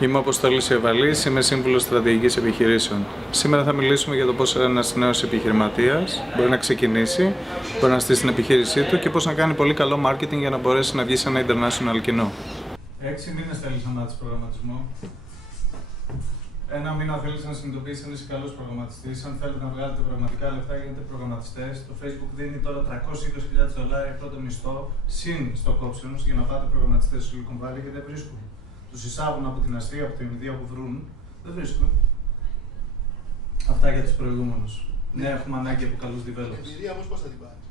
Είμαι ο Αποστόλης Ιωβαλής, είμαι σύμβουλος στρατηγικής επιχειρήσεων. Σήμερα θα μιλήσουμε για το πώς ένας νέος επιχειρηματίας μπορεί να ξεκινήσει, μπορεί να στήσει την επιχείρησή του και πώς να κάνει πολύ καλό marketing για να μπορέσει να βγει σε ένα international κοινό. 6 μήνες θέλεις να μάθεις προγραμματισμό. Ένα μήνα θέλεις να συνειδητοποιήσεις αν είσαι καλός προγραμματιστής. Αν θέλετε να βγάλετε πραγματικά λεφτά, γίνετε προγραμματιστές. Το Facebook δίνει τώρα $320,000 πρώτο μισθό, συν stock options, για να πάτε προγραμματιστές στο Silicon Valley και δεν βρίσκουν. Τους εισάγουν από την Ασία, από την Ινδία που βρουν, δεν βρίσκουν. Αυτά για τους προηγούμενους. Ναι, έχουμε ανάγκη από καλούς developers. Εμπειρία όμως πώς θα την πάρεις?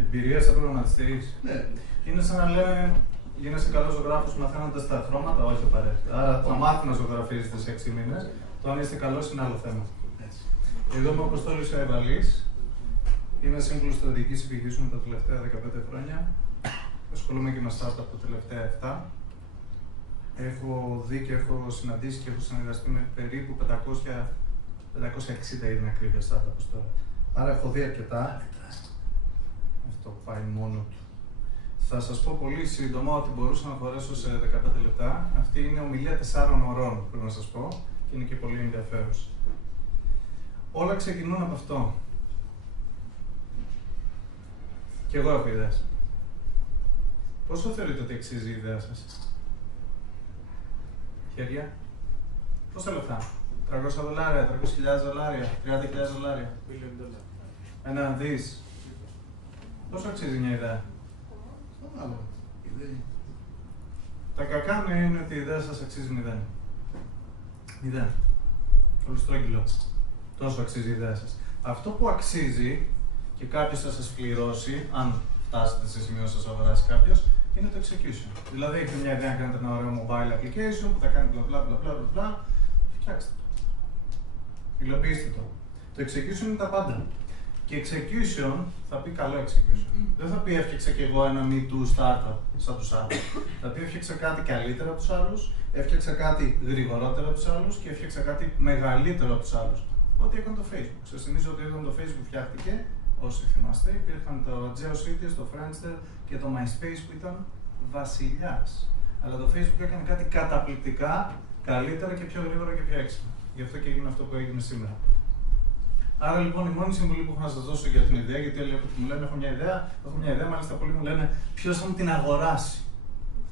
Εμπειρία σαν προγραμματιστής. Ναι. Είναι σαν να λέμε γίνεσαι καλός ζωγράφος μαθαίνοντας τα χρώματα, όχι απαραίτητα. Άρα θα μάθει να ζωγραφίζετε σε 6 μήνες. Το αν είστε καλός είναι άλλο θέμα. Έτσι. Εγώ είμαι ο Αποστόλης Ιωβαλής. Είμαι σύμβουλος στρατηγικής επιχειρήσεων τα τελευταία 15 χρόνια. Ασχολούμαι και με startup τα τελευταία 7. Έχω δει και έχω συναντήσει και έχω συνεργαστεί με περίπου 560 για την ακρίβεια startup τώρα. Άρα έχω δει αρκετά. Αυτό πάει μόνο του. Θα σας πω πολύ σύντομα ότι μπορούσα να χωρέσω σε 15 λεπτά. Αυτή είναι ομιλία 4 ωρών, πρέπει να σας πω, και είναι και πολύ ενδιαφέρουσα. Όλα ξεκινούν από αυτό. Και εγώ έχω ιδέες. Πόσο θεωρείτε ότι αξίζει η ιδέα σας? Χέρια. Πόσα λεφτά? $300, $300,000, $30,000. $1 δις. Πόσο αξίζει μια ιδέα? Άλλο. Ιδέα. Τα κακά νέα είναι ότι η ιδέα σας αξίζει 0. 0. Ολοστρόγγυλο. Τόσο αξίζει η ιδέα σας. Αυτό που αξίζει και κάποιος θα σας πληρώσει, αν φτάσετε σε σημείο να σας αγοράσει κάποιος, είναι το execution. Δηλαδή, έχετε μια ιδέα να κάνετε ένα ωραίο mobile application που θα κάνει bla bla bla bla bla. Φτιάξτε το. Υλοποιήστε το. Το execution είναι τα πάντα. Και execution θα πει καλό execution. Δεν θα πει έφτιαξα κι εγώ ένα me too startup σαν τους άλλους. Θα πει έφτιαξα κάτι καλύτερο από τους άλλους, έφτιαξα κάτι γρηγορότερο από τους άλλους και έφτιαξα κάτι μεγαλύτερο από τους άλλους. Ό,τι έκανε το Facebook. Σας θυμίζω ότι όταν το Facebook φτιάχτηκε, όσοι θυμάστε, υπήρχαν το GeoCities, το Friendster και το MySpace που ήταν βασιλιάς. Αλλά το Facebook έκανε κάτι καταπληκτικά καλύτερα και πιο γρήγορα και πιο έξυπνα. Γι' αυτό και έγινε αυτό που έγινε σήμερα. Άρα λοιπόν η μόνη συμβουλή που έχω να σας δώσω για την ιδέα, γιατί όλοι μου λένε έχω μια ιδέα, μάλιστα πολλοί μου λένε ποιος θα μου την αγοράσει.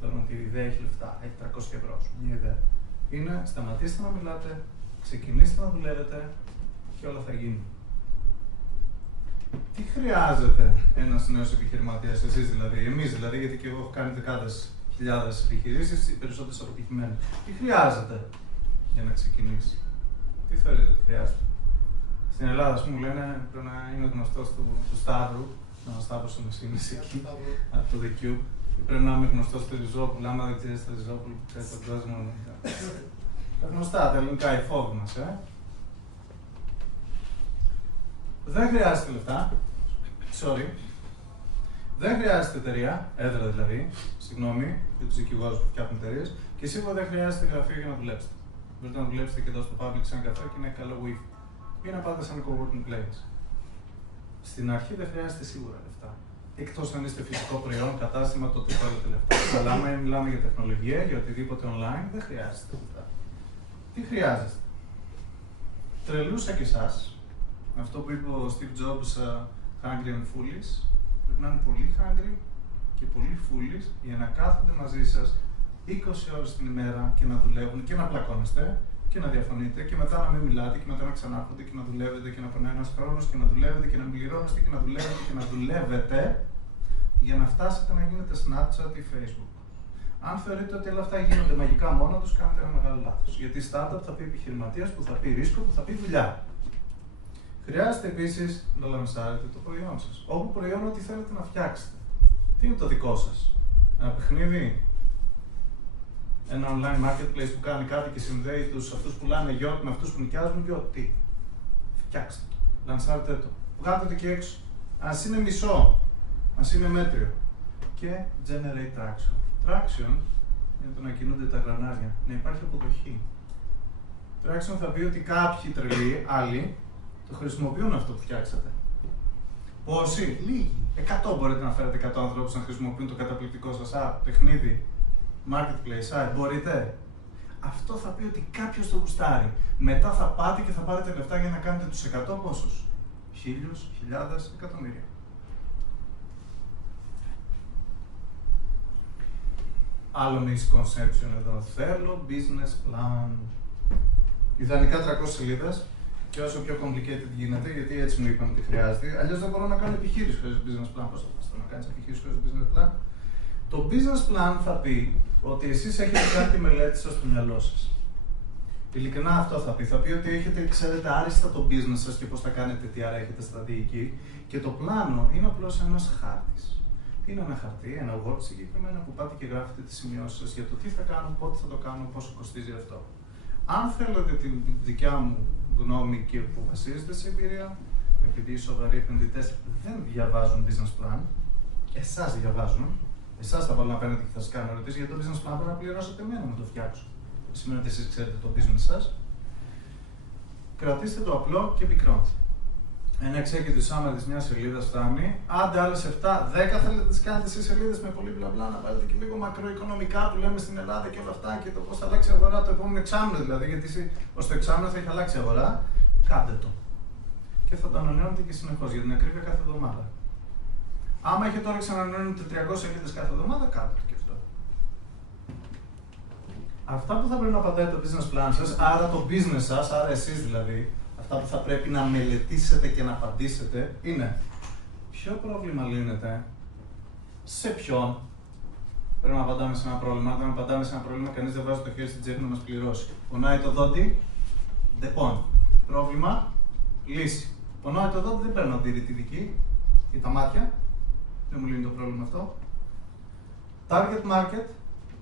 Θέλουν ότι η ιδέα έχει λεφτά, έχει €300, μια ιδέα. Είναι σταματήστε να μιλάτε, ξεκινήστε να δουλεύετε και όλα θα γίνουν. Τι χρειάζεται ένας νέος επιχειρηματίας, εσείς δηλαδή, εμείς δηλαδή, γιατί και εγώ έχω κάνει δεκάδες χιλιάδες επιχειρήσεις, οι περισσότερες αποτυχημένες. Τι χρειάζεται για να ξεκινήσει? Τι θεωρείτε ότι χρειάζεται? Στην Ελλάδα, ας πούμε, λένε πρέπει να είναι γνωστός του Σταύρου, ο Σταύρος ο Μεσίνης εκεί, από το The Cube. Πρέπει να είμαι γνωστός του Ριζόπουλου, άμα δεν ξέρεις το Ριζόπουλο που ξέρεις τον κόσμο. Τα γνωστά, τα ελληνικά, οι φόβοι μας, Δεν χρειάζεται λεφτά. Sorry. Δεν χρειάζεται εταιρεία, έδρα δηλαδή, συγγνώμη, για τους δικηγόρους που φτιάχνουν εταιρείες, και σίγουρα δεν χρειάζεται γραφείο για να δουλέψετε. Μπορείτε να δουλέψετε και εδώ στο public σε ένα καφέ και είναι καλό wifi. Ή να πάτε σαν co-working place. Στην αρχή δεν χρειάζεται σίγουρα λεφτά. Εκτός αν είστε φυσικό προϊόν, κατάστημα, τότε θέλετε λεφτά. Αλλά άμα μιλάμε για τεχνολογία, για οτιδήποτε online, δεν χρειάζεται λεφτά. Τι χρειάζεστε? Τρελούσα κι εσάς, αυτό που είπε ο Steve Jobs, hungry and foolish, πρέπει να είναι πολύ hungry και πολύ foolish για να κάθονται μαζί σας 20 ώρες την ημέρα και να δουλεύουν και να πλακώνεστε και να διαφωνείτε και μετά να μην μιλάτε και μετά να ξανάρχονται και να δουλεύετε και να περνάει ένας χρόνος και να δουλεύετε και να πληρώνεστε και να δουλεύετε και να δουλεύετε για να φτάσετε να γίνετε Snapchat ή Facebook. Αν θεωρείτε ότι όλα αυτά γίνονται μαγικά μόνο τους, κάνετε ένα μεγάλο λάθος. Γιατί startup θα πει επιχειρηματίας, που θα πει ρίσκο, που θα πει δουλειά. Χρειάζεται επίσης να λανσάρετε το προϊόν σας. Όπου προϊόν ό,τι θέλετε να φτιάξετε. Τι είναι το δικό σας? Ένα παιχνίδι? Ένα online marketplace που κάνει κάτι και συνδέει αυτούς που πουλάνε γιότ με αυτούς που νοικιάζουν γιότ. Τι? Φτιάξτε το. Λανσάρετε το. Βγάλτε το και έξω. Ας είναι μισό. Ας είναι μέτριο. Και generate traction. Traction είναι το να κινούνται τα γρανάζια. Να υπάρχει αποδοχή. Traction θα πει ότι κάποιοι τρελοί, άλλοι, το χρησιμοποιούν αυτό που φτιάξατε. Πόσοι? Λίγοι. 100 μπορείτε να φέρετε 100 ανθρώπους να χρησιμοποιούν το καταπληκτικό σας παιχνίδι, marketplace, site. Μπορείτε. αυτό θα πει ότι κάποιος το γουστάρει. Μετά θα πάτε και θα πάρετε λεφτά για να κάνετε τους 100 πόσους. 1.000, 1.000, εκατομμύρια. Άλλο misconception εδώ. Θέλω business plan. Ιδανικά 300 σελίδες και όσο πιο complicated γίνεται, γιατί έτσι μου είπαμε ότι χρειάζεται. Αλλιώς δεν μπορώ να κάνω επιχείρηση χωρίς business plan. Πώς θα πας να κάνεις επιχείρηση χωρίς business plan? Το business plan θα πει ότι εσείς έχετε κάνει τη μελέτη σας στο μυαλό σας. Ειλικρινά αυτό θα πει. Θα πει ότι ξέρετε άριστα το business σας και πώς θα κάνετε, τι άρα έχετε στρατηγική. Και το πλάνο είναι απλώς ένας χάρτης. Είναι ένα χαρτί, ένα Word συγκεκριμένα που πάτε και γράφετε τις σημειώσεις σας για το τι θα κάνω, πότε θα το κάνω, πόσο κοστίζει αυτό. Αν θέλετε τη δικιά μου γνώμη και που βασίζεται σε εμπειρία, επειδή οι σοβαροί επενδυτές δεν διαβάζουν business plan, εσάς διαβάζουν, εσάς θα βάλω απέναντι και θα σας κάνω ερωτήσεις, γιατί το business plan πρέπει να πληρώσετε εμένα να το φτιάξω. Σημαίνει ότι εσείς ξέρετε το business σας. Κρατήστε το απλό και πικρό. Ένα executive summary της μιας σελίδας φτάνει. Άντε άλλες 7, 10 θέλετε να τις κάνετε σε σελίδες με πολύ μπλα μπλα, να βάλετε και λίγο μακροοικονομικά που λέμε στην Ελλάδα και όλα αυτά και το πώς θα αλλάξει η αγορά το επόμενο εξάμηνο δηλαδή. Γιατί ως το εξάμηνο θα έχει αλλάξει η αγορά. Κάντε το. Και θα το ανανεώνετε και συνεχώς για την ακρίβεια κάθε εβδομάδα. Άμα έχετε όρεξη να ανανεώνετε 300 σελίδες κάθε εβδομάδα, κάντε το και αυτό. Αυτά που θα πρέπει να απαντάει το business plan σας, άρα το business σας, άρα εσείς δηλαδή, αυτά που θα πρέπει να μελετήσετε και να απαντήσετε είναι ποιο πρόβλημα λύνεται, σε ποιον. Πρέπει να απαντάμε σε ένα πρόβλημα. Όταν απαντάμε σε ένα πρόβλημα, κανείς δεν βάζει το χέρι στην τσέπη να μας πληρώσει. Πονάει το δόντι, δεν πόνει. Πρόβλημα, λύση. Πονάει το δόντι, δεν παίρνω αντιρρητική ή τα μάτια. Δεν μου λύνει το πρόβλημα αυτό. Target market,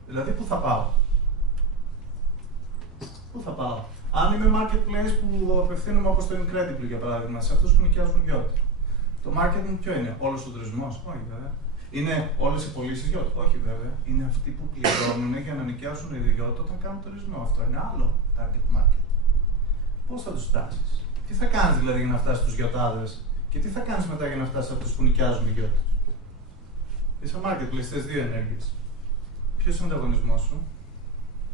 δηλαδή πού θα πάω. Πού θα πάω. Αν είμαι marketplace που απευθύνομαι όπως το Incredible για παράδειγμα, σε αυτούς που νοικιάζουν γιότ. Το marketing ποιο είναι, όλος ο τουρισμός, όχι βέβαια. Είναι όλες οι πωλήσεις γιότ, όχι βέβαια. Είναι αυτοί που πληρώνουν για να νοικιάσουν γιότ όταν κάνουν τουρισμό. Αυτό είναι άλλο target market. Πώς θα τους φτάσεις, τι θα κάνεις δηλαδή για να φτάσεις στους γιοτάδες και τι θα κάνεις μετά για να φτάσεις σε αυτούς που νοικιάζουν γιότ. Είσαι marketplace, θες δύο ενέργειες. Ποιος είναι ο ανταγωνισμός σου?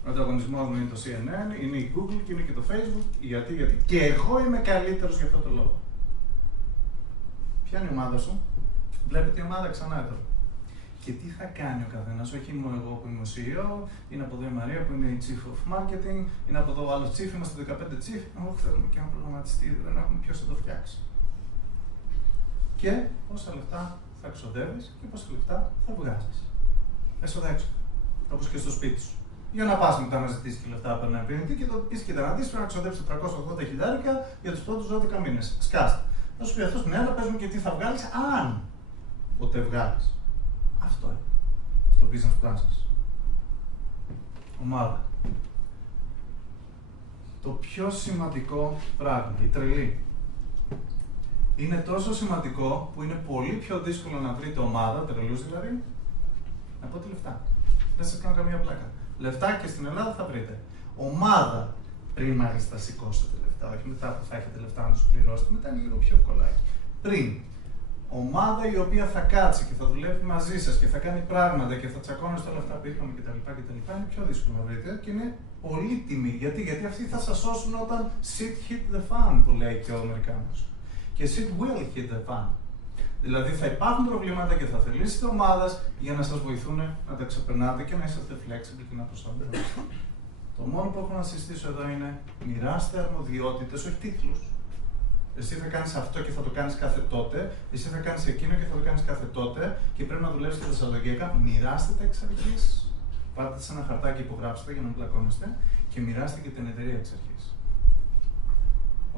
Ο ανταγωνισμός μου είναι το CNN, είναι η Google και είναι και το Facebook. Γιατί και εγώ είμαι καλύτερος για αυτό το λόγο. Ποια είναι η ομάδα σου? Βλέπετε η ομάδα ξανά εδώ. Και τι θα κάνει ο καθένας, όχι μόνο εγώ που είμαι ο CEO, είναι από εδώ η Μαρία που είναι η Chief of Marketing, είναι από εδώ ο άλλος Chief, είμαστε 15 Chief. Εγώ θέλουμε και ένα προγραμματιστή, δεν έχουμε ποιος θα το φτιάξει. Και πόσα λεφτά θα ξοδεύεις και πόσα λεφτά θα βγάζεις. Έσοδα-έξοδα. Όπως και στο σπίτι σου. Για να πας μετά να ζητήσεις και λεφτά από έναν επενδυτή και το πεις και να δεις πρέπει να ξοδέψεις 380 χιλιάρικα για τους πρώτους 12 μήνες. Σκάστε. Θα σου πει αυτός ναι, αλλά πες μου και τι θα βγάλεις, αν ποτέ βγάλεις. Αυτό είναι το business plan σας. Ομάδα. Το πιο σημαντικό πράγμα, η τρελή. Είναι τόσο σημαντικό που είναι πολύ πιο δύσκολο να βρείτε ομάδα, τρελούς δηλαδή, από ό,τι λεφτά. Δεν σας κάνω καμία πλάκα. Λεφτά και στην Ελλάδα θα βρείτε. Ομάδα, πριν μάλιστα σηκώσετε λεφτά, όχι μετά που θα έχετε λεφτά να τους πληρώσετε, μετά είναι λίγο πιο ευκολάκι. Πριν. Ομάδα η οποία θα κάτσει και θα δουλεύει μαζί σας και θα κάνει πράγματα και θα τσακώνεστε όλα αυτά που είχαμε κτλ. Είναι πιο δύσκολο να βρείτε και είναι πολύτιμη. Γιατί αυτοί θα σας σώσουν όταν shit hit the fan, που λέει και ο Αμερικάνος. Και shit will hit the fan. Δηλαδή θα υπάρχουν προβλήματα και θα θελήσετε ομάδας για να σας βοηθούν να τα ξεπερνάτε και να είσαστε flexible και να προσαρμόζεστε. Το μόνο που έχω να συστήσω εδώ είναι μοιράστε αρμοδιότητες, όχι τίτλους. Εσύ θα κάνεις αυτό και θα το κάνεις κάθε τότε, εσύ θα κάνεις εκείνο και θα το κάνεις κάθε τότε και πρέπει να δουλεύεις και τα Σαββατοκύριακα. Μοιράστε τα εξ αρχής. Πάρτε σε ένα χαρτάκι, υπογράψτε για να μην πλακώνεστε και μοιράστε και την εταιρεία εξ αρχής.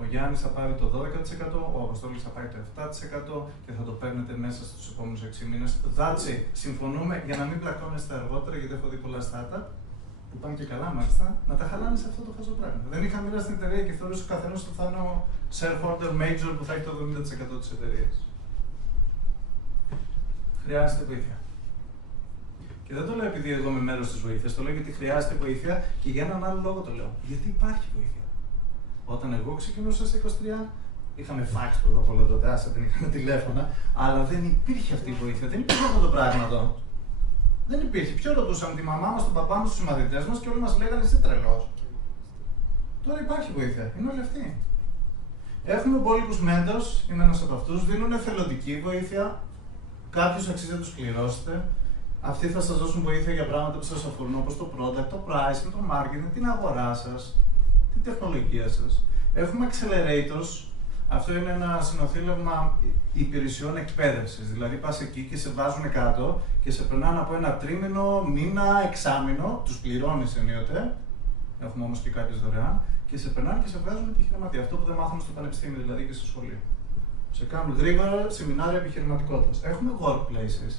Ο Γιάννης θα πάρει το 12%, ο Αποστόλης θα πάρει το 7% και θα το παίρνετε μέσα στους επόμενους 6 μήνες. That's it. Συμφωνούμε για να μην πλακώνεστε αργότερα, γιατί έχω δει πολλά startup που πάνε και καλά μάλιστα, να τα χαλάνε σε αυτό το χαζό πράγμα. Δεν είχα μοιράσει την εταιρεία και θεωρούσε ο καθένας ότι θα είναι ο shareholder major που θα έχει το 70% της εταιρείας. Χρειάζεται βοήθεια. Και δεν το λέω επειδή εγώ είμαι μέρος της βοήθειας, το λέω γιατί χρειάζεται βοήθεια και για έναν άλλο λόγο το λέω. Γιατί υπάρχει βοήθεια. Όταν εγώ ξεκινούσα στα 23, είχαμε fax πρώτα απ' όλα τότε, δεν είχαμε τηλέφωνα, αλλά δεν υπήρχε αυτή η βοήθεια, δεν υπήρχε αυτό το πράγμα εδώ. Δεν υπήρχε. Ποιο ρωτούσαμε τη μαμά μας, τον παπά μας, τους μαθητές μας και όλοι μας λέγανε είσαι τρελός. Τώρα υπάρχει βοήθεια. Είναι όλοι αυτοί. Έχουμε υπόλοιπους mentors, είναι ένας από αυτούς. Δίνουν εθελοντική βοήθεια. Κάποιους αξίζει να τους πληρώσετε. Αυτοί θα σας δώσουν βοήθεια για πράγματα που σας αφορούν, όπως το product, το pricing, το marketing, την αγορά σας, την τεχνολογία σας. Έχουμε accelerators. Αυτό είναι ένα συνοθήλευμα υπηρεσιών εκπαίδευσης. Δηλαδή, πας εκεί και σε βάζουν κάτω και σε περνάνε από ένα τρίμηνο, μήνα, εξάμηνο, τους πληρώνεις ενίοτε. Έχουμε όμως και κάποιες δωρεάν. Και σε περνάνε και σε βγάζουν επιχειρηματία. Αυτό που δεν μάθαμε στο πανεπιστήμιο, δηλαδή και στο σχολείο. Σε κάνουν γρήγορα σεμινάρια επιχειρηματικότητας. Έχουμε workplaces.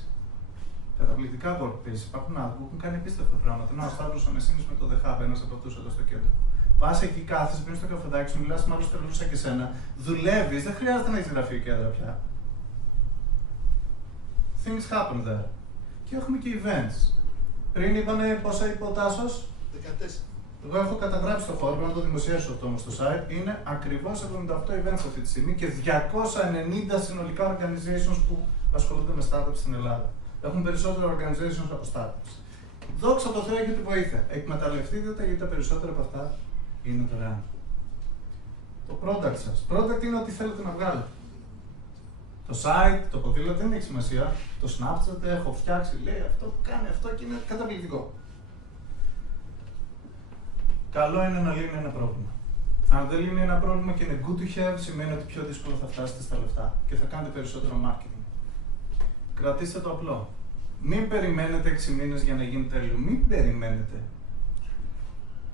Καταπληκτικά workplaces. Υπάρχουν άνθρωποι που έχουν κάνει απίστευτα πράγματα. Να, ο Σταύρος ο Μεσίνης με το The Hub, ένας από αυτούς εδώ στο κέντρο. Πας εκεί, κάθεσαι, πίνεις το καφεδάκι σου, μιλάς με άλλους τρελούς σαν και σένα. Δουλεύεις, δεν χρειάζεται να έχεις γραφείο και έδρα πια. Things happen there. Και έχουμε και events. Πριν είπανε πόσα είπε ο Τάσος. 14. Εγώ έχω καταγράψει το χώρο, πρέπει να το δημοσιεύσω αυτό όμως στο site. Είναι ακριβώς 78 events αυτή τη στιγμή και 290 συνολικά organizations που ασχολούνται με startups στην Ελλάδα. Έχουν περισσότερα organizations από startups. Δόξα τω Θεώ, έχετε βοήθεια. Εκμεταλλευτείτε τα γιατί τα περισσότερα από αυτά είναι δωρεάν. Το product σας. Product είναι ό,τι θέλετε να βγάλετε. Το site, το ποδήλατο δεν έχει σημασία. Το Snapchat έχω φτιάξει, λέει αυτό, κάνει αυτό και είναι καταπληκτικό. Καλό είναι να λύνει ένα πρόβλημα. Αν δεν λύνει ένα πρόβλημα και είναι good to have, σημαίνει ότι πιο δύσκολο θα φτάσετε στα λεφτά και θα κάνετε περισσότερο marketing. Κρατήστε το απλό. Μην περιμένετε 6 μήνες για να γίνει τέλειο. Μην περιμένετε.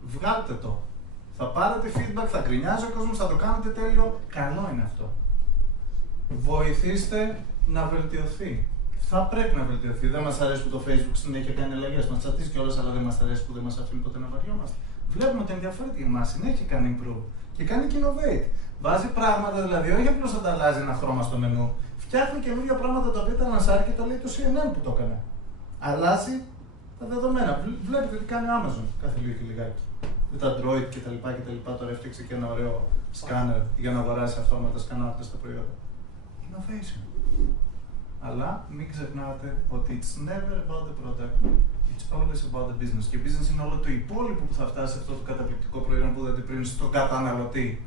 Βγάλτε το. Θα πάρετε feedback, θα γκρινιάζει ο κόσμος, θα το κάνετε τέλειο. Καλό είναι αυτό. Βοηθήστε να βελτιωθεί. Θα πρέπει να βελτιωθεί. Δεν μας αρέσει που το Facebook συνέχεια κάνει αλλαγές. Μας τσατίζει κιόλας, αλλά δεν μας αρέσει που δεν μας αφήνει ποτέ να βαριόμαστε. Βλέπουμε ότι ενδιαφέρεται για εμάς. Συνέχεια κάνει improve. Και κάνει και innovate. Βάζει πράγματα δηλαδή, όχι απλώς να τα αλλάζει ένα χρώμα στο μενού. Φτιάχνει καινούργια πράγματα τα οποία ήταν ανασάρει και τα λέει το CNN που το έκανε. Αλλάζει τα δεδομένα. Βλέπετε τι κάνει ο Amazon κάθε λίγο και λιγάκι. Με τα Android κτλ. Τώρα έφτιαξε και ένα ωραίο σκάνερ για να αγοράσει αυτόματα σκανάρτες στα προϊόντα. Innovation. Αλλά μην ξεχνάτε ότι it's never about the product, it's always about the business. Και business είναι όλο το υπόλοιπο που θα φτάσει σε αυτό το καταπληκτικό προϊόν που είδατε πριν στον καταναλωτή.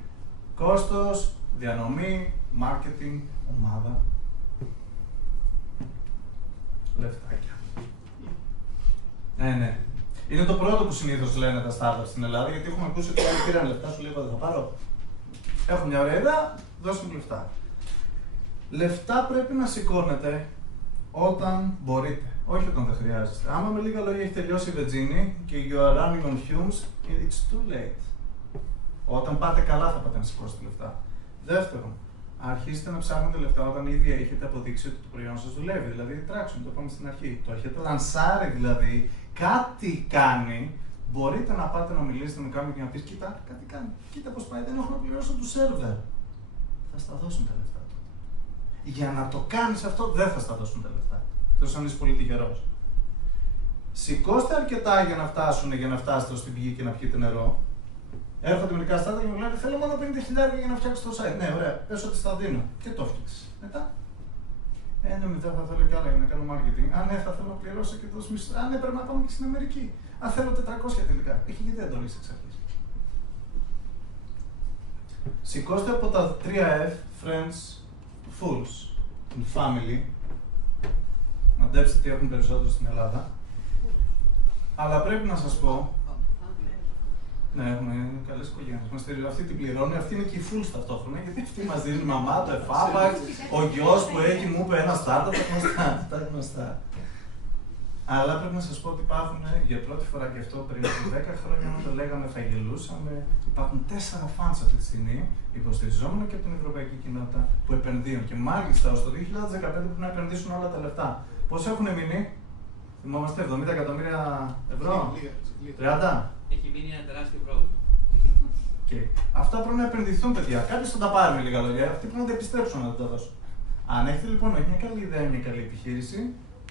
Κόστος, διανομή, marketing, ομάδα. Λεφτάκια. Ναι. Είναι το πρώτο που συνήθως λένε τα startups στην Ελλάδα, γιατί έχουμε ακούσει ότι άλλοι πήραν λεφτά, σου λέει, δεν θα πάρω. Έχω μια ωραία ιδέα, δώσε μου λεφτά. Λεφτά πρέπει να σηκώνετε όταν μπορείτε, όχι όταν δεν χρειάζεστε. Άμα με λίγα λόγια έχει τελειώσει η βενζίνη και you are running on fumes, it's too late. Όταν πάτε καλά θα πάτε να σηκώσετε λεφτά. Δεύτερον, αρχίστε να ψάχνετε λεφτά όταν ήδη έχετε αποδείξει ότι το προϊόν σας δουλεύει. Δηλαδή, traction, το είπαμε στην αρχή. Το έχετε λανσάρει δηλαδή, κάτι κάνει. Μπορείτε να πάτε να μιλήσετε με κάποιον και να πεις: Κοίτα, κάτι κάνει. Κοίτα πώς πάει, δεν έχω να πληρώσω του σερβερ. Θα στα δώσουν τα λεφτά. Για να το κάνεις αυτό, δεν θα στα δώσουν τα λεφτά. Εκτός αν είσαι πολύ τυχερός. Σηκώστε αρκετά για να φτάσετε στην πηγή και να πιείτε νερό. Έρχονται μερικά στάδια και μου λένε: Θέλω μόνο 50.000 για να φτιάξω το site. Ναι, ωραία, πες ότι στα δίνω. Και το φτιάξεις. Μετά. Ναι, μετά θα θέλω κι άλλα για να κάνω marketing. Αν ναι, θα θέλω να πληρώσω και τους μισθούς. Αν ναι, πρέπει να πάμε και στην Αμερική. Αν θέλω 400 τελικά. Έχει γιατί δεν το λύσει εξ αρχής. Σηκώστε από τα 3F, friends, fools, family. Μαντέψτε τι έχουν περισσότερο στην Ελλάδα. Αλλά πρέπει να σας πω. Ναι, έχουμε καλές οικογένειες. Αυτή την πληρώνει, αυτή είναι και η fools ταυτόχρονα. Γιατί αυτή μας δίνει η μαμά, το εφάπαξ, ο γιος που έχει μου είπε ένα startup, τα γνωστά. Αλλά πρέπει να σας πω ότι υπάρχουν για πρώτη φορά και αυτό πριν από 10 χρόνια, όταν το λέγαμε θα γελούσαμε. Υπάρχουν 4 fans αυτή τη στιγμή, υποστηριζόμενοι και από την ευρωπαϊκή κοινότητα, που επενδύουν. Και μάλιστα ως το 2015 πρέπει να επενδύσουν όλα τα λεφτά. Πώς έχουν μείνει, θυμόμαστε 70 εκατομμύρια ευρώ, 30. Έχει μείνει ένα τεράστιο πρόβλημα. Okay. Αυτά πρέπει να επενδυθούν, παιδιά. Κάποιος θα τα πάρει με λίγα λόγια. Αυτοί πρέπει να τα επιστρέψουν να τα δώσουν. Αν έχετε λοιπόν μια καλή ιδέα, μια καλή επιχείρηση,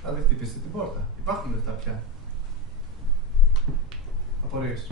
θα χτυπήσετε την πόρτα. Υπάρχουν λεφτά πια. Απορίες.